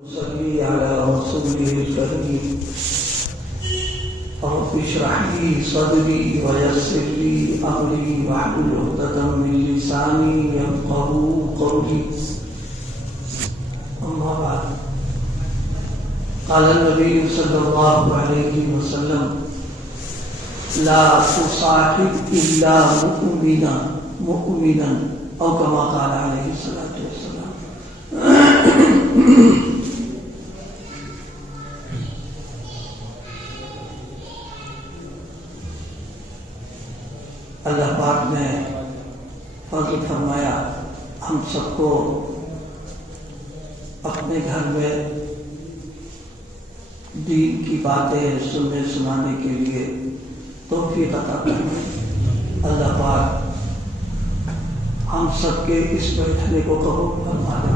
صلی علی رسول الکریم رب اشرح لي صدري ويسر لي امري واحلل عقدة من لساني يفقهوا قولي اما بعد قال النبي صلى الله عليه وسلم لا تصاحب الا مؤمنا او كما قال عليه الصلاة والسلام. اللہ پاک نے فضل فرمایا ہم سب کو اپنے گھر میں دین کی باتیں سننے سنانے کے لیے توفیق عطا فرمائے. اللہ پاک ہم سب کے اس بیٹھنے کو قبول فرما لے.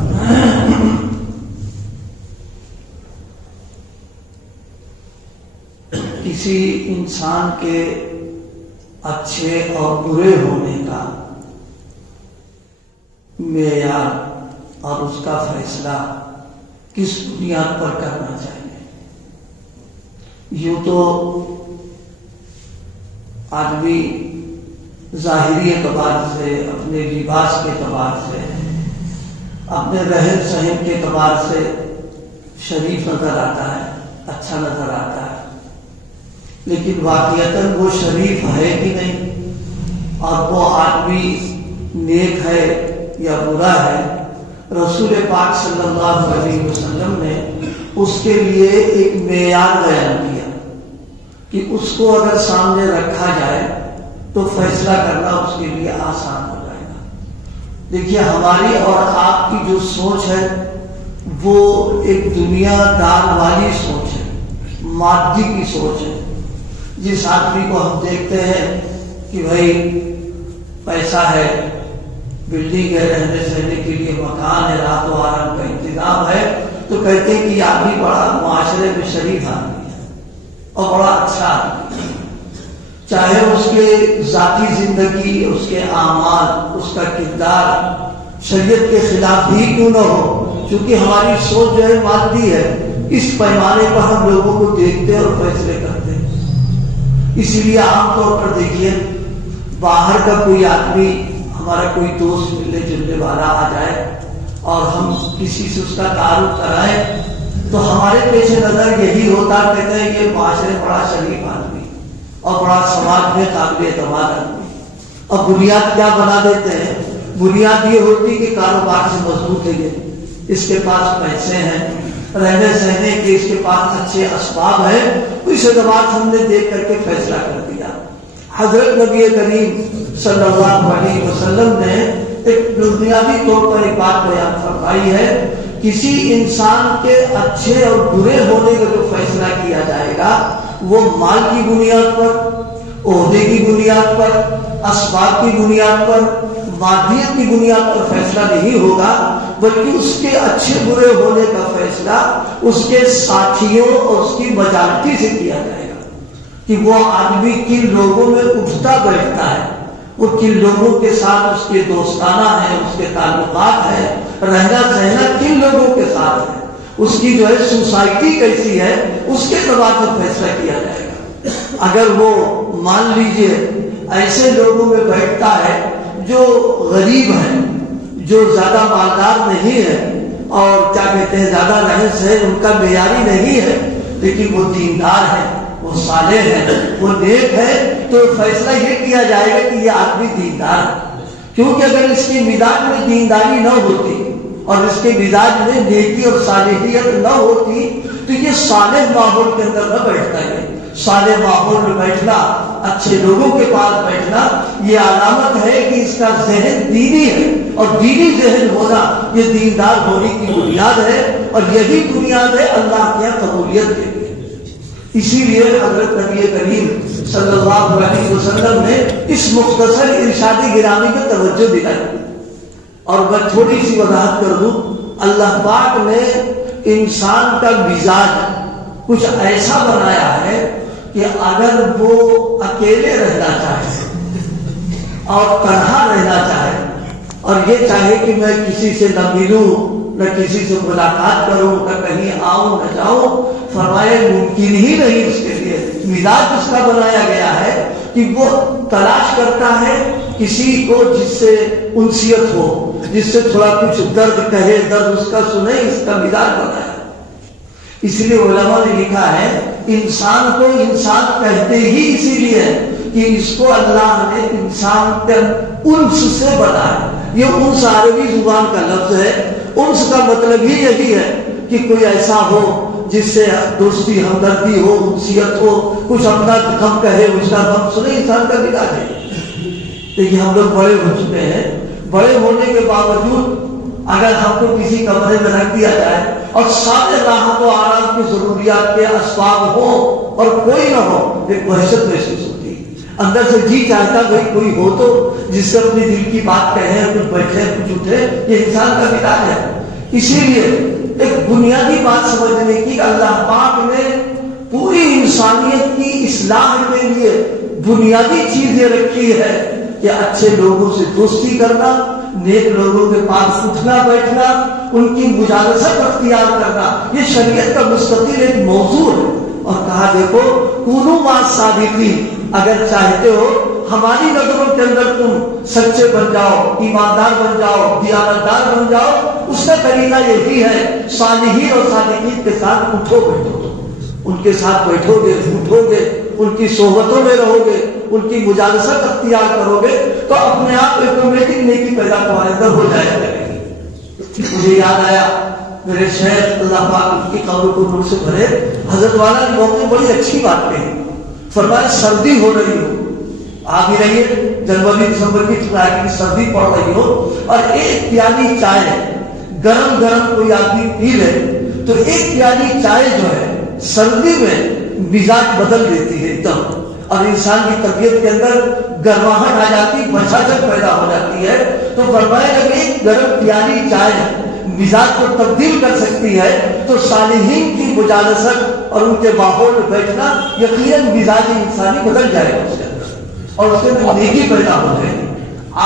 کسی انسان کے اچھے اور برے ہونے کا معیار اور اس کا فیصلہ کس بنیاد پر کرنا چاہیے. یوں تو آدمی ظاہری اعتبار سے، اپنے لباس کے اعتبار سے، اپنے رہن سہن کے اعتبار سے شریف نظر آتا ہے، اچھا نظر آتا ہے، لیکن واقعتاً وہ شریف ہے کہ نہیں اور وہ آدمی نیک ہے یا برا ہے. رسول پاک صلی اللہ علیہ وسلم نے اس کے لیے ایک معیار بیان کیا کہ اس کو اگر سامنے رکھا جائے تو فیصلہ کرنا اس کے لیے آسان ہو جائے گا. دیکھیے ہماری اور آپ کی جو سوچ ہے وہ ایک دنیا دار والی سوچ ہے، مادی کی سوچ ہے. جس آدمی کو ہم دیکھتے ہیں کہ بھائی پیسہ ہے، بلڈنگ ہے، رہنے سہنے کے لیے مکان ہے، رات و آرام کا انتظام ہے، تو کہتے ہیں کہ یہ آدمی بڑا معاشرے میں شریف آدمی ہے اور بڑا اچھا آدمی ہے. چاہے اس کے ذاتی زندگی، اس کے اعمال، اس کا کردار شریعت کے خلاف ہی کیوں نہ ہو، چونکہ ہماری سوچ جو ہے مادی ہے. اس پیمانے پر ہم لوگوں کو دیکھتے اور فیصلے کرتے ہیں. اسی لیے عام طور پر دیکھیے باہر کا کوئی آدمی، ہمارا کوئی دوست ملنے جلنے والا آ جائے اور ہم کسی سے اس کا تعارف کرائیں تو ہمارے پیش نظر یہی ہوتا، کہتے ہیں یہ معاشرے بڑا شریف آدمی اور بڑا سماج میں قابل اعتماد آدمی. اور بنیاد کیا بنا دیتے ہیں؟ بنیاد یہ ہوتی کہ کاروبار سے مضبوط ہے، یہ اس کے پاس پیسے ہیں، رہنے سہنے کے اس کے پاس اچھے اسباب ہیں. اس اعتبار سے ہم نے دیکھ کر کے فیصلہ کر دیا. حضرت نبی کریم صلی اللہ علیہ وسلم نے ایک بنیادی طور پر ایک بات بیان فرمائی ہے، کسی انسان کے اچھے اور برے ہونے کا جو فیصلہ کیا جائے گا وہ مال کی بنیاد پر، عہدے کی بنیاد پر، اسباب کی بنیاد پر، مادیت کی بنیاد پر فیصلہ نہیں ہوگا، بلکہ اس کے اچھے برے ہونے کا فیصلہ اس کے ساتھیوں اور اس کی مجالتی سے کیا جائے گا کہ وہ آدمی کن لوگوں میں اٹھتا بیٹھتا ہے، وہ کن لوگوں کے ساتھ اس کے دوستانہ ہیں، اس کے تعلقات ہیں، رہنا سہنا کن لوگوں کے ساتھ ہے، اس کی جو ہے سوسائٹی کیسی ہے، اس کے اعتبار سے فیصلہ کیا جائے گا. اگر وہ مان لیجئے ایسے لوگوں میں بیٹھتا ہے جو غریب ہیں، جو زیادہ مالدار نہیں ہے اور کیا کہتے ہیں زیادہ رہن سہن ان کا معیاری نہیں ہے، لیکن وہ دیندار ہے، وہ صالح ہے، وہ نیک ہے، تو فیصلہ یہ کیا جائے گا کہ یہ آدمی دیندار ہے. کیونکہ اگر اس کے مزاج میں دینداری نہ ہوتی اور اس کے مزاج میں نیکی اور صالحیت نہ ہوتی تو یہ صالح ماحول کے اندر نہ بیٹھتا ہے. صالح ماحول میں بیٹھنا، اچھے لوگوں کے پاس بیٹھنا، یہ علامت ہے کہ اس کا ذہن دینی ہے، اور دینی ذہن ہونا یہ دیندار ہونے کی بنیاد ہے، اور یہی بنیاد ہے اللہ کی قبولیت کے لیے. اسی لیے حضرت نبی کریم صلی اللہ علیہ وسلم نے اس مختصر ارشاد گرامی کو توجہ دلائی. اور میں تھوڑی سی وضاحت کر دوں، اللہ پاک نے انسان کا مزاج کچھ ایسا بنایا ہے کہ اگر وہ اکیلے رہنا چاہے اور تنہا رہنا چاہے اور یہ چاہے کہ میں کسی سے نہ ملوں، نہ کسی سے ملاقات کروں، نہ کہیں نہ چاہوں، فرمایا ممکن ہی نہیں اس کے لیے۔ مزاج اس کا بنایا گیا ہے کہ وہ تلاش کرتا ہے کسی کو جس سے انسیت ہو، جس سے تھوڑا کچھ درد کہے، درد اس کا سنے، اس کا مزاج بنا ہے۔ اس لیے علماء نے لکھا ہے انسان کو انسان کہتے ہی اسی لیے کہ اس کو اللہ نے انسان کے انس سے بنایا۔ یہ انس عربی زبان کا لفظ ہے۔ انس کا مطلب ہی یہی ہے کہ کوئی ایسا ہو جس سے دوستی ہمدردی ہو، انسیت ہو، کچھ اپنا غم کہے، اس کا غم سنے، انسان کا مزاج ہے۔ لیکن ہم لوگ بڑے ہو چکے ہیں، بڑے ہونے کے باوجود اگر ہم کو کسی کمرے میں رکھ دیا جائے اور سارے راحت و آرام کی ضروریات کے اسباب ہو اور کوئی نہ ہو، ایک وحشت محسوس ہوتی ہے۔ اندر سے جی چاہتا بھائی کوئی ہو تو جس سے اپنی دل کی بات کہے، کچھ بیٹھے کچھ اٹھے، یہ انسان کا مزاج ہے۔ اسی لیے ایک بنیادی بات سمجھنے کی، اللہ پاک نے پوری انسانیت کی اصلاح کے لیے بنیادی چیز یہ رکھی ہے کہ اچھے لوگوں سے دوستی کرنا، نیک لوگوں کے پاس اٹھنا بیٹھنا، ان کی مجالست اختیار کرنا، یہ شریعت کا مستقل ایک موضوع ہے۔ اور کہا دیکھو کونوا مع الصادقین، اگر چاہتے ہو ہماری نظروں کے اندر تم سچے بن جاؤ، ایماندار بن جاؤ، دیانتدار بن جاؤ، اس کا طریقہ یہی ہے صالحین اور صادقین کے ساتھ اٹھو بیٹھو، ان کے ساتھ بیٹھو گے، اٹھو گے، ان کی صحبتوں میں رہو گے، ان کی مجالست اختیار کرو گے تو اپنے آپ آٹومیٹک نیکی پیدا تمہارے اندر ہو جائے گی۔ مجھے یاد آیا میرے شیخ اللہ پاک ان کی قبر کو نور سے بھرے، حضرت والا نے موقع بڑی اچھی بات کہی، فرمایا سردی ہو رہی ہو، آ بھی رہی ہے، جنوری دسمبر کی سردی پڑ رہی ہو، اور ایک پیالی چائے گرم گرم کوئی آدمی پی لے تو ایک پیالی چائے جو ہے سردی میں مزاج بدل دیتی ہے ایک دم، اور انسان کی طبیعت کے اندر گرماہٹ آ جاتی، بچاجت پیدا ہو جاتی ہے۔ تو فرمایا جب ایک گرم پیالی چائے مزاج کو تبدیل کر سکتی ہے تو صالحین کی مجالست اور ان کے ماحول میں بیٹھنا یقیناً مزاج انسانی بدل جائے گا اس کے اندر، اور اس کے اندر نیکی پیدا ہو جائے گی۔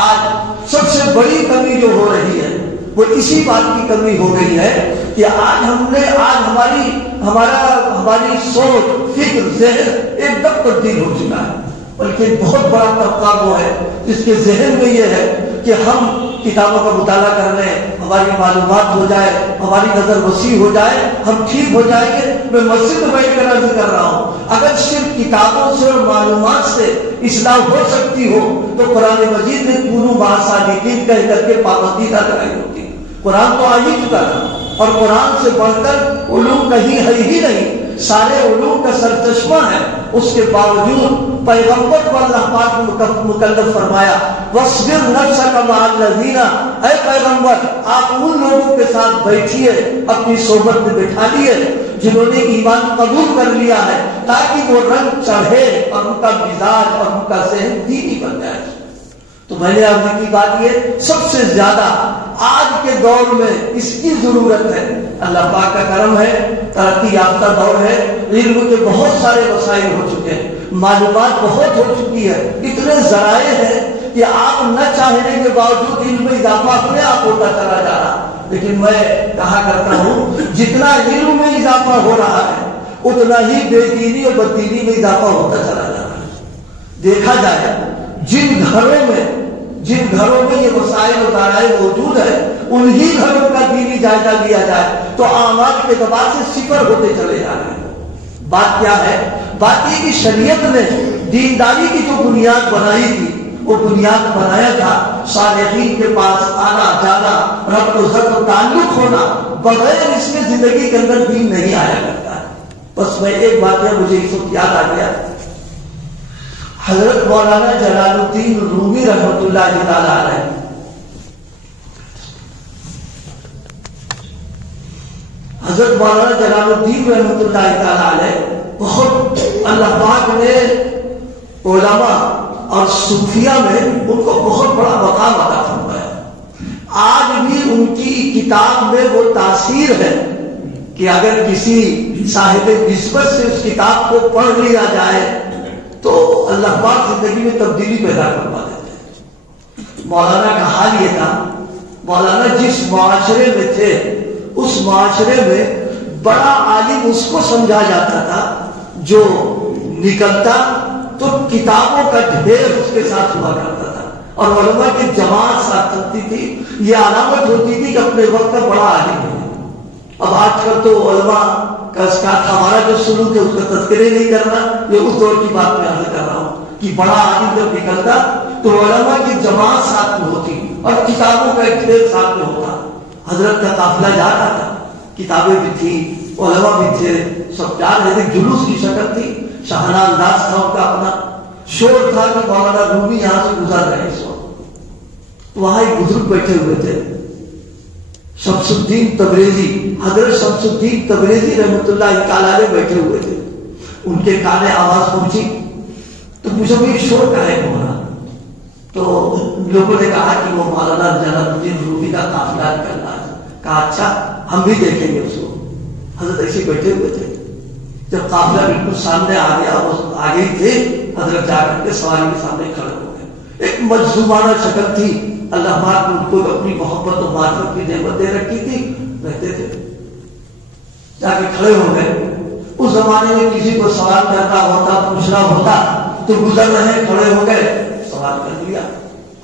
آج سب سے بڑی کمی جو ہو رہی ہے وہ اسی بات کی کمی ہو گئی ہے کہ آج ہماری سوچ، فکر، ذہن ایک دم تبدیل ہو چکا ہے۔ بلکہ بہت بڑا طبقہ وہ ہے جس کے ذہن میں یہ ہے کہ ہم کتابوں کا مطالعہ کر لیں، ہماری معلومات ہو جائے، ہماری نظر وسیع ہو جائے، ہم ٹھیک ہو جائیں گے۔ میں مسجد میں بیٹھ کر عرض کر رہا ہوں، اگر صرف کتابوں سے اور معلومات سے اصلاح ہو سکتی ہو تو قرآن مجید نے کونوا مع الصادقین کہہ کر کے پابندی نہ لگائی ہوتی۔ قرآن تو آ ہی چکا تھا، اور قرآن سے بڑھ کر علوم کہیں ہے ہی نہیں، سارے علوم کا سرچشمہ ہے۔ اس کے باوجود پیغمبر کو اللہ پاک مکلف فرمایا وَاصْبِرْ نَفْسَكَ مَعَ الَّذِينَ، اے پیغمبر آپ ان لوگوں کے ساتھ بیٹھیے، اپنی صحبت میں بٹھا لیے جنہوں نے ایمان قبول کر لیا ہے، تاکہ وہ رنگ چڑھے اور ان کا مزاج اور ان کا ذہن دینی بن جائے۔ تو میں نے آپ کی بات یہ سب سے زیادہ آج کے دور میں اس کی ضرورت ہے۔ اللہ پاک کا کرم ہے، ترقی یافتہ دور ہے، علم کے بہت سارے وسائل ہو چکے ہیں، معلومات بہت ہو چکی ہے، اتنے ذرائع ہیں کہ آپ نہ چاہنے کے باوجود علم میں اضافہ اپنے آپ ہوتا چلا جا رہا۔ لیکن میں کہا کرتا ہوں جتنا علم میں اضافہ ہو رہا ہے اتنا ہی بے دینی اور بددینی میں اضافہ ہوتا چلا جا رہا ہے۔ دیکھا جائے جن گھروں میں یہ وسائل و ذرائع موجود ہے انہی گھروں کا دینی جائزہ لیا جائے تو اعمال کے اعتبار سے صفر ہوتے چلے جا رہے ہیں۔ بات کیا ہے؟ بات یہ کہ شریعت نے دینداری کی جو بنیاد بنائی تھی وہ بنیاد بنایا تھا صالحین کے پاس آنا جانا، ربط و ضبط و تعلق ہونا، بغیر اس میں زندگی کے اندر دین نہیں آیا کرتا ہے۔ بس میں ایک بات ہے مجھے اس وقت یاد آ گیا، حضرت مولانا جلال الدین رومی رحمۃ اللہ تعالی علیہ حضرت مولانا جلال الدین رحمۃ اللہ تعالی علیہ بہت اللہ پاک نے علماء اور صوفیہ میں ان کو بہت بڑا مقام عطا فرمایا۔ آج بھی ان کی کتاب میں وہ تاثیر ہے کہ اگر کسی صاحب نسبت سے اس کتاب کو پڑھ لیا جائے تو اللہ پاک زندگی میں تبدیلی پیدا کروا دیتے ہیں۔ مولانا کا حال یہ تھا، مولانا جس معاشرے میں تھے اس معاشرے میں بڑا عالم اس کو سمجھا جاتا تھا جو نکلتا تو کتابوں کا ڈھیر اس کے ساتھ ہوا کرتا تھا، اور علماء کی جماعت ساتھ چلتی تھی. یہ علامت ہوتی تھی کہ اپنے وقت کا بڑا عالم ہے. اب آج کل تو علماء کا ہمارا جو سلوک ہے اس کا تذکرے نہیں کرنا، یہ اس دور کی بات میں عرض کر رہا ہوں کہ بڑا عالم جب نکلتا تو علماء کی جماعت ساتھ میں ہوتی اور کتابوں کا ایک ڈھیر ساتھ میں ہوتا. حضرت کا قافلہ جا رہا تھا، کتابیں بھی تھی، علماء بھی تھے، سب جا رہے تھے. جلوس کی شکل تھی، شاہانہ انداز تھا ان کا، اپنا شور تھا کہ مولانا رومی یہاں سے گزر رہے اس وقت. وہاں ایک بزرگ بیٹھے ہوئے تھے، شمس الدین تبریزی، حضرت شمس الدین تبریزی رحمۃ اللہ تعالی بیٹھے ہوئے تھے. ان کے کانے آواز پہنچی تو پوچھا یہ شور کا ہے مولانا. تو لوگوں نے کہا کہ وہ مولانا جلال الدین رومی کا قافلہ نکل رہا ہے. کہا اچھا ہم بھی دیکھیں گے اس کو. حضرت ایسے بیٹھے ہوئے تھے. جب قافلہ بالکل سامنے آ گیا، وہ آگے ہی تھے، حضرت جا کر کے سواری کے سامنے کھڑے ہو گئے. ایک مجذوبانہ شکل تھی، اللہ پاک نے ان کو اپنی محبت و معرفت کی نعمت دے رکھی تھی. رہتے تھے، جا کے کھڑے ہو گئے. اس زمانے میں کسی کو سوال کرنا ہوتا، پوچھنا ہوتا تو گزر رہے کھڑے ہو گئے، سوال کر لیا.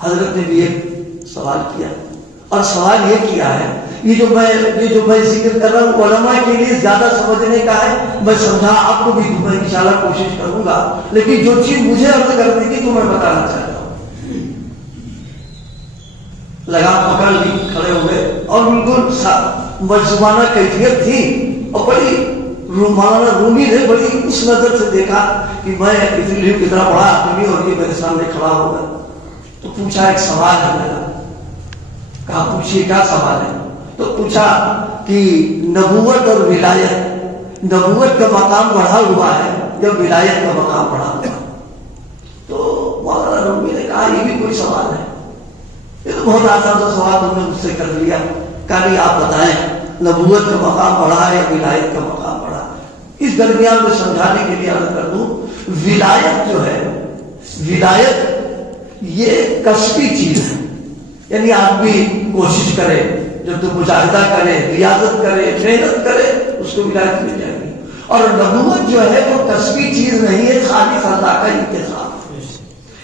حضرت نے بھی ایک سوال کیا، اور سوال یہ کیا ہے، یہ جو میں ذکر کر رہا ہوں علماء کے لیے زیادہ سمجھنے کا ہے. میں سمجھا آپ کو بھی میں انشاءاللہ کوشش کروں گا، لیکن جو چیز مجھے عرض کرنے کی تو میں بتانا چاہتا ہوں. لگام پکڑ لی، کھڑے ہوئے، اور بالکل مجذوبانہ کیفیت تھی. اور بڑی مولانا رومی نے بڑی اس نظر سے دیکھا کہ میں اتنا بڑا آدمی اور یہ میرے سامنے کھڑا ہوگا. تو پوچھا ایک سوال ہے میرا. کہا پوچھیے کیا سوال ہے. تو پوچھا کہ نبوت اور ولایت، نبوت کا مقام بڑھا ہوا ہے یا ولایت کا مقام بڑھا ہوا ہے؟ تو مولانا رومی نے کہا یہ بھی کوئی سوال ہے، یہ تو بہت آسان سا سوال تم نے مجھ سے کر لیا. کہا نہیں آپ بتائیں نبوت کا مقام بڑھا ہے یا ولایت کا مقام بڑھا ہے؟ اس درمیان میں سمجھانے کے لیے عرض کر دوں، ولایت جو ہے، ولایت یہ کسبی چیز ہے. یعنی آدمی کوشش کرے، جب تو مجاہدہ کرے، ریاضت کرے، محنت کرے، اس کو ولایت مل جائے گی. اور نبوت جو ہے وہ کسبی چیز نہیں ہے، خالص اللہ کا انتخاب.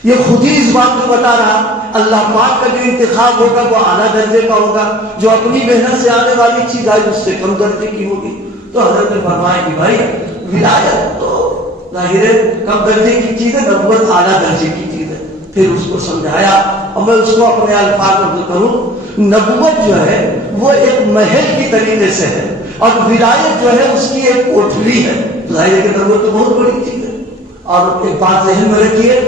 یہ خود ہی اس بات کو بتا رہا، اللہ پاک کا جو انتخاب ہوگا وہ اعلیٰ درجے کا ہوگا، جو اپنی محنت سے آنے والی چیز آئی اس سے کم درجے کی ہوگی. تو حضرت نے فرمایا کہ بھائی ولایت تو ظاہر ہے کم درجے کی چیز ہے، نبوت اعلیٰ درجے کی چیز ہے. پھر اس کو سمجھایا، اور میں اس کو اپنے الفاظ میں کروں، نبوت جو ہے وہ ایک محل کی طریقے سے ہے، اور ولایت جو ہے اس کی ایک کوٹھری ہے. ظاہر ہے کہ نبوت تو بہت بڑی چیز ہے. اور ایک بات ذہن میں رکھیے،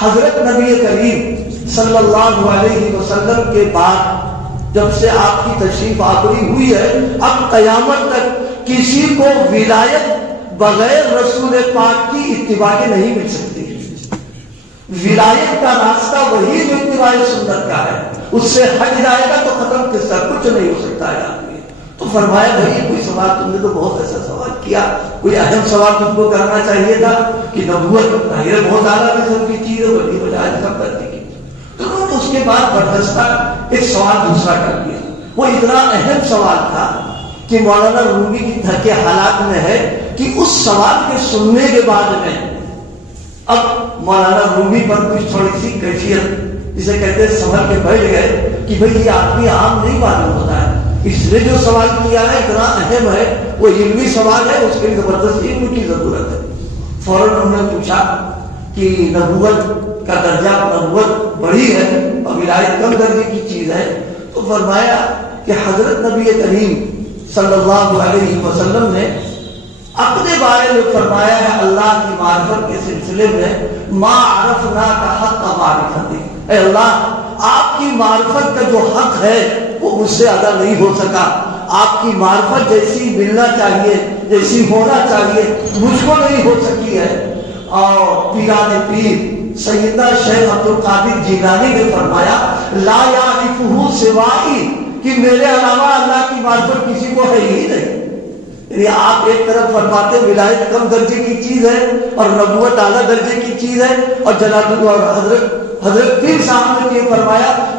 حضرت نبی کریم صلی اللہ علیہ وسلم کے بعد جب سے آپ کی تشریف آوری ہوئی ہے، اب قیامت تک کسی کو ولایت بغیر رسول پاک کی اتباع کے نہیں مل سکتی. ولایت کا راستہ وہی جو اتباع سنت کا ہے، اس سے ہٹ جائے گا تو ختم قصہ، کچھ نہیں ہو سکتا ہے آدمی. تو فرمایا بھائی کوئی سوال تم نے تو بہت ایسا سوال کیا، کوئی اہم سوال تم کو کرنا چاہیے تھا کہ نبوت بہت اعلیٰ قسم کی چیز ہے، بڑی بجائے سب کرنے کی. تو انہوں نے اس کے بعد بردستہ ایک سوال دوسرا کر دیا. وہ اتنا اہم سوال تھا کہ مولانا رومی کی دھکے حالات میں ہے کہ اس سوال کے سننے کے بعد میں اب مولانا رومی پر کچھ تھوڑی سی کیفیت جسے کہتے ہیں سنبھل کے بیٹھ گئے کہ بھئی یہ آدمی عام نہیں معلوم ہوتا ہے، اس نے جو سوال کیا ہے اتنا اہم ہے، وہ علمی سوال ہے، اس کے لیے زبردست علم کی ضرورت ہے. فوراً انہوں نے پوچھا کہ نبوت کا درجہ، نبوت بڑی ہے اور ولایت کم درجے کی چیز ہے. تو فرمایا کہ حضرت نبی کریم صلی اللہ علیہ وسلم نے اپنے بارے میں فرمایا ہے اللہ کی معرفت کے سلسلے میں، ما عرفنا کا حق معرفت، اے اللہ آپ کی معرفت کا جو حق ہے وہ مجھ سے ادا نہیں ہو سکا. آپ کی معرفت جیسی ملنا چاہیے، جیسی ہونا چاہیے، مجھ کو نہیں ہو سکی ہے. اور پیران پیر سیدنا شیخ عبد القادر جیلانی نے فرمایا لا یعرفہ سوائی، کہ میرے علاوہ اللہ کی معرفت کسی کو ہے ہی نہیں. یعنی آپ ایک طرف فرماتے ولایت کم درجے کی چیز ہے اور نبوت اعلیٰ درجے کی چیز ہے، اور جناب اور حضرت پیر صاحب نے یہ فرمایا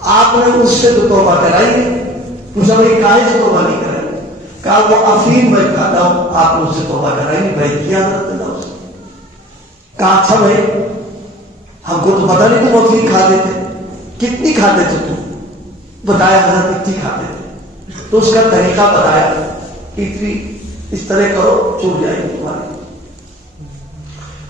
آپ نے اس سے تو توبہ کرائی نہیں. پوچھا بھائی کاہے سے توبہ نہیں کرائی؟ کہا وہ افیم میں کھاتا ہوں. آپ نے اس سے توبہ کرائی نہیں؟ بھائی کیا حضرت نے اس کہا اچھا بھائی ہم کو تو پتا نہیں تم افیم کھاتے تھے, کتنی کھاتے تھے تم؟ بتایا حضرت اتنی کھاتے تھے. تو اس کا طریقہ بتایا, اتنی اس طرح کرو چھوٹ جائے گی تمہاری.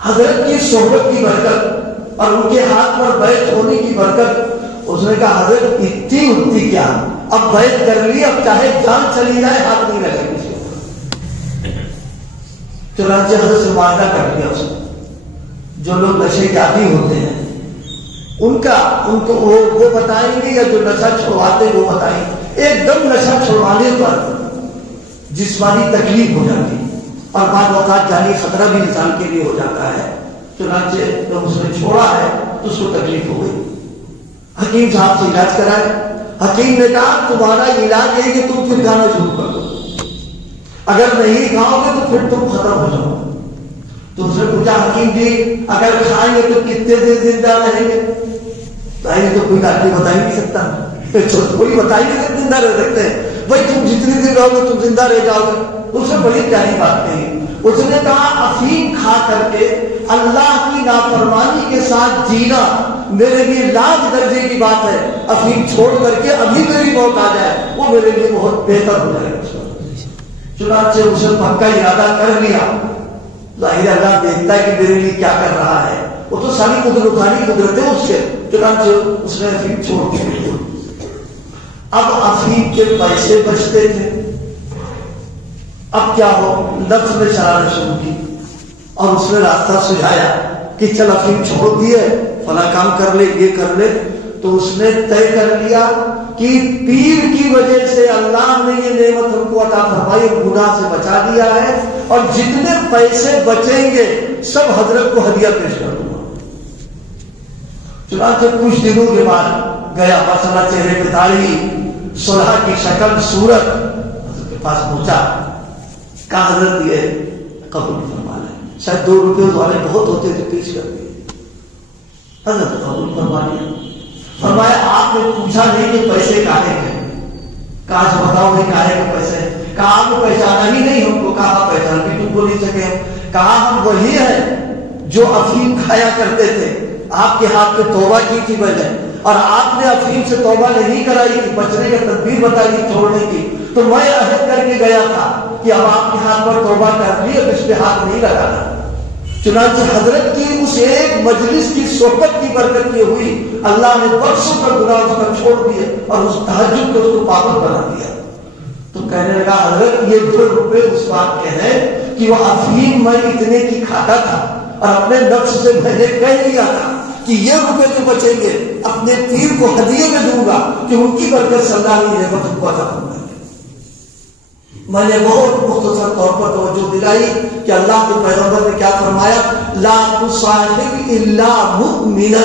حضرت کی صحبت کی برکت اور ان کے ہاتھ پر بیعت ہونے کی برکت. اس نے کہا حضرت اتنی کیا, اب بیعت کر لی, اب چاہے جان چلی جائے ہاتھ نہیں لگے کسی کو. چنانچہ حضرت سے معاہدہ کر لیا اس نے. جو لوگ نشے کے عادی ہوتے ہیں ان کو وہ بتائیں گے, یا جو نشہ چھوڑواتے وہ بتائیں گے. ایک دم نشہ چھوڑوانے پر جسمانی تکلیف ہو جاتی اور بعض اوقات جانی خطرہ بھی انسان کے لیے ہو جاتا ہے. چنانچہ جب اس نے چھوڑا ہے تو اس کو تکلیف ہو گئی. حکیم صاحب سے علاج کرائے. حکیم نے کہا تمہارا علاج ہے کہ تم پھر کھانا شروع کر دو, اگر نہیں کھاؤ گے تو پھر تم ختم ہو جاؤ. تو اس نے پوچھا حکیم جی اگر کھائیں گے تو کتنے دن زندہ رہیں گے؟ تو کوئی ڈاکٹر بتا ہی نہیں سکتا, کوئی بتا ہی نہیں زندہ رہ سکتے ہیں. بھائی تم جتنی دن رہو گے تم زندہ رہ جاؤ گے. اس نے بڑی پیاری بات کہی. اس نے کہا افیم کھا کر کے اللہ کی نافرمانی کے ساتھ جینا میرے لیے لاکھ درجے کی بات ہے. افیم چھوڑ کر کے ابھی میری موت آ جائے وہ میرے لیے بہت بہتر ہو جائے گا. چنانچہ اس نے پکا ارادہ کر لیا. ظاہر اللہ دیکھتا ہے کہ میرے لیے کیا کر رہا ہے, وہ تو ساری قدرت ہے اس سے. چنانچہ اس نے افیم چھوڑ کے اب افیم کے پیسے بچتے تھے. اب کیا ہو, نفس نے چلانا شروع کی اور اس نے راستہ سجھایا کہ چل افیم چھوڑ دیے, فلاں کام کر لے, یہ کر لے. تو اس نے طے کر لیا کہ پیر کی وجہ سے اللہ نے یہ نعمت ہم کو عطا فرمائی, گناہ سے بچا دیا ہے, اور جتنے پیسے بچیں گے سب حضرت کو ہدیہ پیش کر دوں گا. چنانچہ کچھ دنوں کے بعد گیا, مسئلہ چہرے پہ داڑھی, صلح کی شکل صورت, حضرت کے پاس پہنچا. کہا حضرت یہ قبول فرما لیں. شاید 2 روپے والے بہت ہوتے تھے, پیش کر دیے. حضرت قبول فرما لیا. فرمایا آپ نے پوچھا نہیں کہ پیسے کاہے ہیں؟ کہا بتاؤ نہیں کاہے کے پیسے. کہا آپ کو پہچانا ہی نہیں ہم کو. کہا پہچان بھی تم کو نہیں سکے. کہا ہم وہی ہیں جو افیم کھایا کرتے تھے, آپ کے ہاتھ پہ توبہ کی تھی میں نے, اور آپ نے افیم سے توبہ نہیں کرائی تھی, بچنے کا تدبیر بتائی تھی چھوڑنے کی. تو میں عہد کر کے گیا تھا کہ اب آپ کے ہاتھ پر توبہ کر لی, اب اس پہ ہاتھ نہیں لگانا. چنانچہ حضرت کی اس ایک مجلس کی صحبت کی برکت یہ ہوئی, اللہ نے برسوں کا گناہ اس کا چھوڑ دیے اور اس تہجد کو اس کو پابند بنا دیا. تو کہنے لگا حضرت یہ 2 روپے اس بات کے ہیں کہ وہ افیم میں اتنے کی کھاتا تھا, اور اپنے نفس سے میں نے کہہ لیا تھا کہ یہ روپے جو بچیں گے اپنے پیر کو ہدیے میں دوں گا کہ ان کی برکت سے اللہ کی نعمت کو عطا فرمائے. میں نے بہت مختصر طور پر توجہ دلائی کہ اللہ کے پیغمبر نے کیا فرمایا, لا تصاحب الا مؤمنا.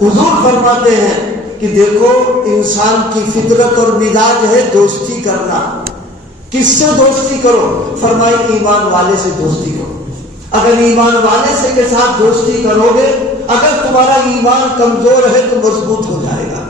حضور فرماتے ہیں کہ دیکھو انسان کی فطرت اور مزاج ہے دوستی کرنا. کس سے دوستی کرو؟ فرمائی ایمان والے سے دوستی کرو. اگر ایمان والے سے کے ساتھ دوستی کرو گے, اگر تمہارا ایمان کمزور ہے تو مضبوط ہو جائے گا.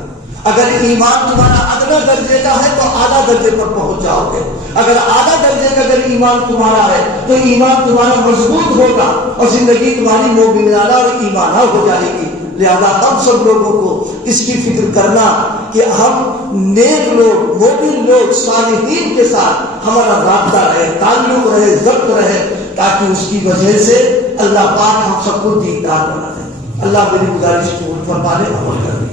اگر ایمان تمہارا ادنا درجے کا ہے تو اعلیٰ درجے پر پہنچ جاؤ گے. اگر اعلیٰ درجے کا اگر ایمان تمہارا ہے تو ایمان تمہارا مضبوط ہوگا اور زندگی تمہاری مومنانہ اور ایمانہ ہو جائے گی. لہذا ہم سب لوگوں کو اس کی فکر کرنا کہ ہم نیک لوگ, مومن لوگ, صالحین کے ساتھ ہمارا رابطہ رہے, تعلق رہے, ضبط رہے, تاکہ اس کی وجہ سے اللہ پاک ہم سب کو دیندار بنا دے. اللہ میری گزارش کو فرمانے عمل کر دے.